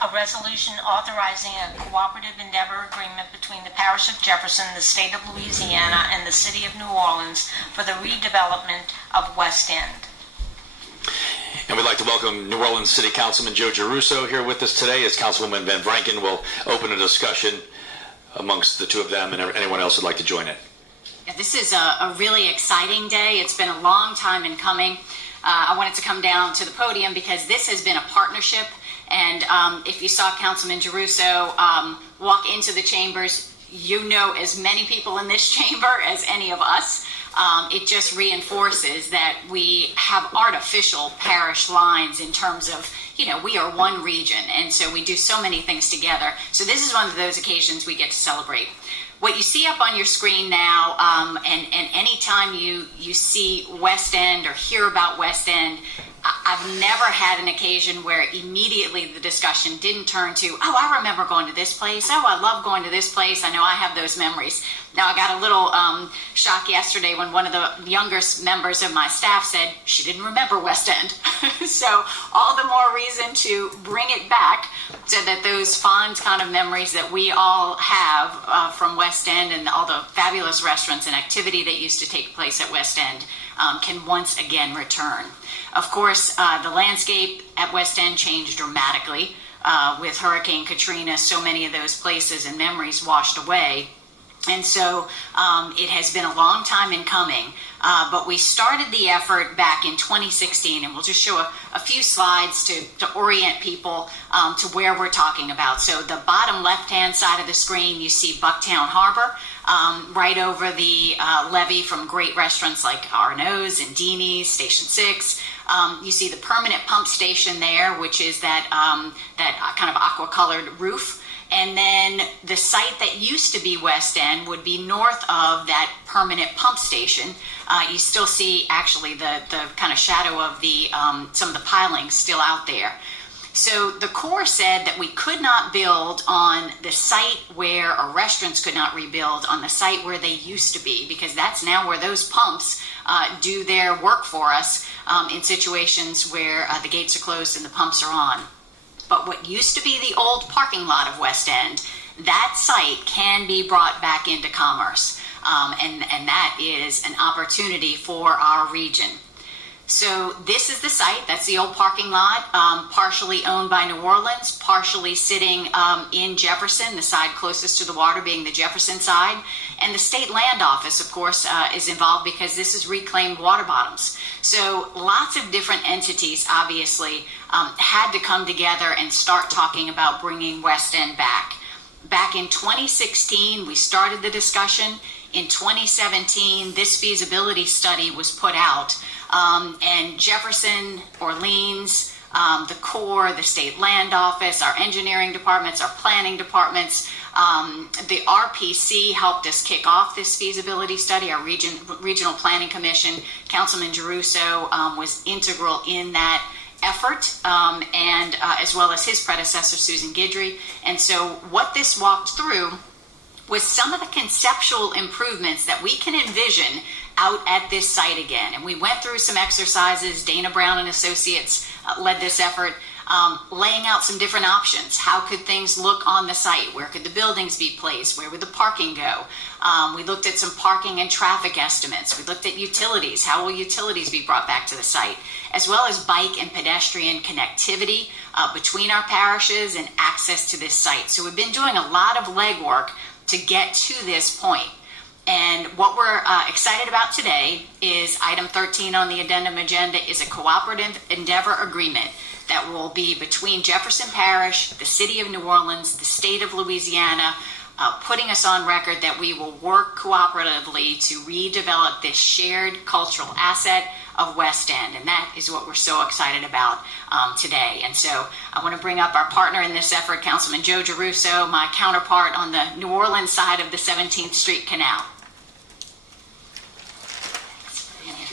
a resolution authorizing a cooperative endeavor agreement between the Parish of Jefferson, the State of Louisiana, and the City of New Orleans for the redevelopment of West End. And we'd like to welcome New Orleans City Councilman Joe Giarrusso here with us today, as Councilwoman Van Vranken will open a discussion amongst the two of them and anyone else who'd like to join it. Yeah, this is a really exciting day. It's been a long time in coming. I wanted to come down to the podium because this has been a partnership. And if you saw Councilman Giarrusso walk into the chambers, you know as many people in this chamber as any of us. It just reinforces that we have artificial parish lines in terms of, we are one region, and so we do so many things together. So this is one of those occasions we get to celebrate. What you see up on your screen now, and anytime you see West End or hear about West End, I've never had an occasion where immediately the discussion didn't turn to, oh, I remember going to this place. Oh, I love going to this place. I know I have those memories. Now, I got a little shock yesterday when one of the younger members of my staff said she didn't remember West End. So all the more reason to bring it back so that those fond kind of memories that we all have from West End and all the fabulous restaurants and activity that used to take place at West End can once again return. Of course, the landscape at West End changed dramatically with Hurricane Katrina. So many of those places and memories washed away. And so it has been a long time in coming, but we started the effort back in 2016, and we'll just show a few slides to orient people to where we're talking about. So the bottom left-hand side of the screen, you see Bucktown Harbor, right over the levee from great restaurants like Arnaud's and Dini's, Station 6. You see the permanent pump station there, which is that kind of aqua-colored roof. And then the site that used to be West End would be north of that permanent pump station. You still see actually the kind of shadow of the some of the pilings still out there. So the Corps said that we could not build on the site where, or restaurants could not rebuild on the site where they used to be, because that's now where those pumps do their work for us in situations where the gates are closed and the pumps are on. But what used to be the old parking lot of West End, that site can be brought back into commerce. And that is an opportunity for our region. So this is the site, that's the old parking lot, partially owned by New Orleans, partially sitting in Jefferson, the side closest to the water being the Jefferson side. And the State Land Office, of course, is involved because this is reclaimed water bottoms. So lots of different entities, obviously, had to come together and start talking about bringing West End back. Back in 2016, we started the discussion. In 2017, this feasibility study was put out. And Jefferson, Orleans, the Corps, the State Land Office, our engineering departments, our planning departments, the RPC helped us kick off this feasibility study. Our Regional Planning Commission, Councilman Giarrusso was integral in that effort, and as well as his predecessor, Susan Guidry. And so what this walked through was some of the conceptual improvements that we can envision out at this site again. And we went through some exercises. Dana Brown and Associates led this effort, laying out some different options. How could things look on the site? Where could the buildings be placed? Where would the parking go? We looked at some parking and traffic estimates. We looked at utilities. How will utilities be brought back to the site? As well as bike and pedestrian connectivity between our parishes and access to this site. So we've been doing a lot of legwork to get to this point. And what we're excited about today is item 13 on the addendum agenda is a cooperative endeavor agreement that will be between Jefferson Parish, the City of New Orleans, the State of Louisiana, putting us on record that we will work cooperatively to redevelop this shared cultural asset of West End. And that is what we're so excited about today. And so I want to bring up our partner in this effort, Councilman Joe Giarrusso, my counterpart on the New Orleans side of the 17th Street Canal.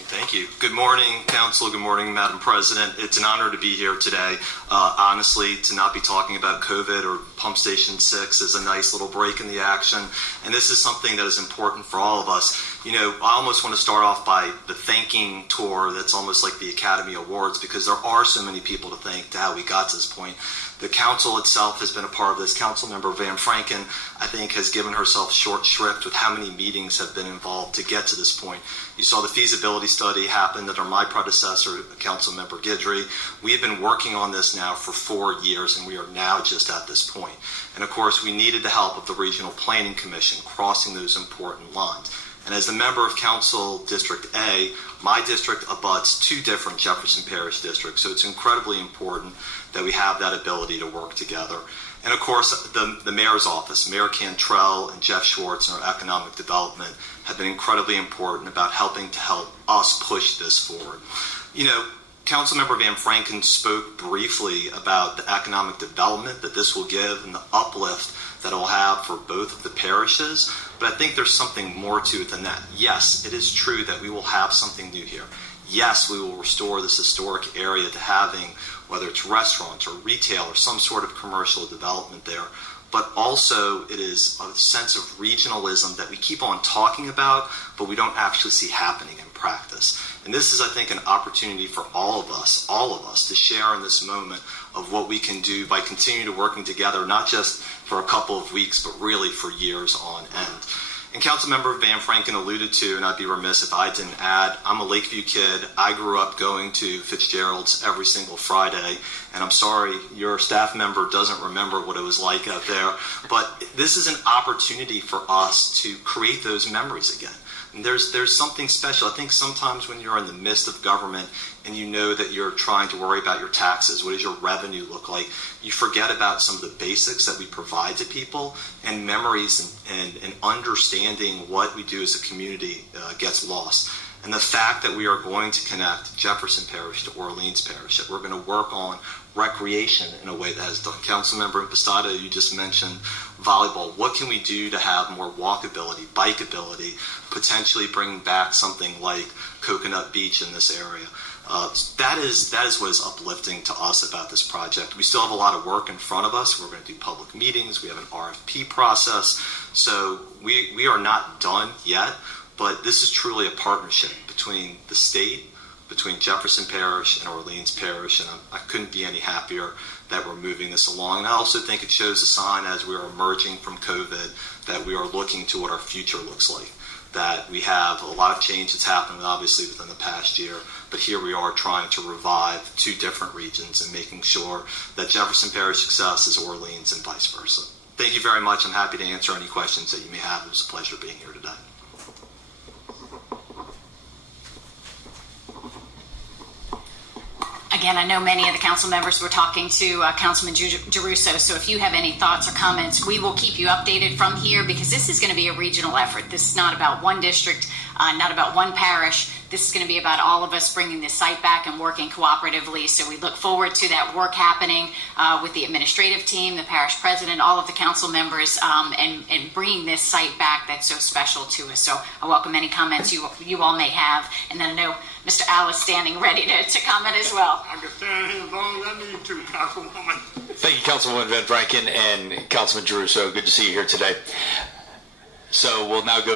Thank you. Good morning, Council. Good morning, Madam President. It's an honor to be here today. Honestly, to not be talking about COVID or Pump Station 6 is a nice little break in the action. And this is something that is important for all of us. You know, I almost want to start off by the thanking tour that's almost like the Academy Awards, because there are so many people to thank to how we got to this point. The council itself has been a part of this. Councilmember Van Franken, I think, has given herself short shrift with how many meetings have been involved to get to this point. You saw the feasibility study happen under my predecessor, Councilmember Guidry. We have been working on this now for 4 years, and we are now just at this point. And of course, we needed the help of the Regional Planning Commission crossing those important lines. And as the member of Council District A, my district abuts 2 different Jefferson Parish districts, so it's incredibly important that we have that ability to work together. And of course, the mayor's office, Mayor Cantrell and Jeff Schwartz in our economic development have been incredibly important about helping to help us push this forward. You know, Councilmember Van Franken spoke briefly about the economic development that this will give and the uplift that it will have for both of the parishes, but I think there's something more to it than that. Yes, it is true that we will have something new here. Yes, we will restore this historic area to having, whether it's restaurants or retail or some sort of commercial development there, but also it is a sense of regionalism that we keep on talking about, but we don't actually see happening in practice. And this is, I think, an opportunity for all of us to share in this moment of what we can do by continuing to working together, not just for a couple of weeks, but really for years on end. And Councilmember Van Franken alluded to, and I'd be remiss if I didn't add, I'm a Lakeview kid. I grew up going to Fitzgerald's every single Friday, and I'm sorry your staff member doesn't remember what it was like out there, but this is an opportunity for us to create those memories again. And there's something special. I think sometimes when you're in the midst of government and you know that you're trying to worry about your taxes, what does your revenue look like, you forget about some of the basics that we provide to people, and memories and understanding what we do as a community gets lost. And the fact that we are going to connect Jefferson Parish to Orleans Parish, that we're going to work on recreation in a way that has done. Councilmember Impostado, you just mentioned volleyball. What can we do to have more walkability, bikeability, potentially bring back something like Coconut Beach in this area? That is what is uplifting to us about this project. We still have a lot of work in front of us. We're going to do public meetings. We have an RFP process. So we are not done yet, but this is truly a partnership between the state, between Jefferson Parish and Orleans Parish, and I couldn't be any happier that we're moving this along. And I also think it shows a sign as we are emerging from COVID that we are looking to what our future looks like, that we have a lot of change that's happened obviously within the past year, but here we are trying to revive 2 different regions and making sure that Jefferson Parish success is Orleans and vice versa. Thank you very much. I'm happy to answer any questions that you may have. It was a pleasure being here today. Again, I know many of the council members were talking to Councilman Giarrusso, so if you have any thoughts or comments, we will keep you updated from here, because this is going to be a regional effort. This is not about one district, not about one parish. This is going to be about all of us bringing this site back and working cooperatively. So we look forward to that work happening with the administrative team, the parish president, all of the council members, and bringing this site back that's so special to us. So I welcome any comments you all may have. And then I know Mr. Al is standing ready to comment as well. I can stand here as long as I need to, Councilwoman. Thank you, Councilwoman Van Franken and Councilman Giarrusso. Good to see you here today. So we'll now go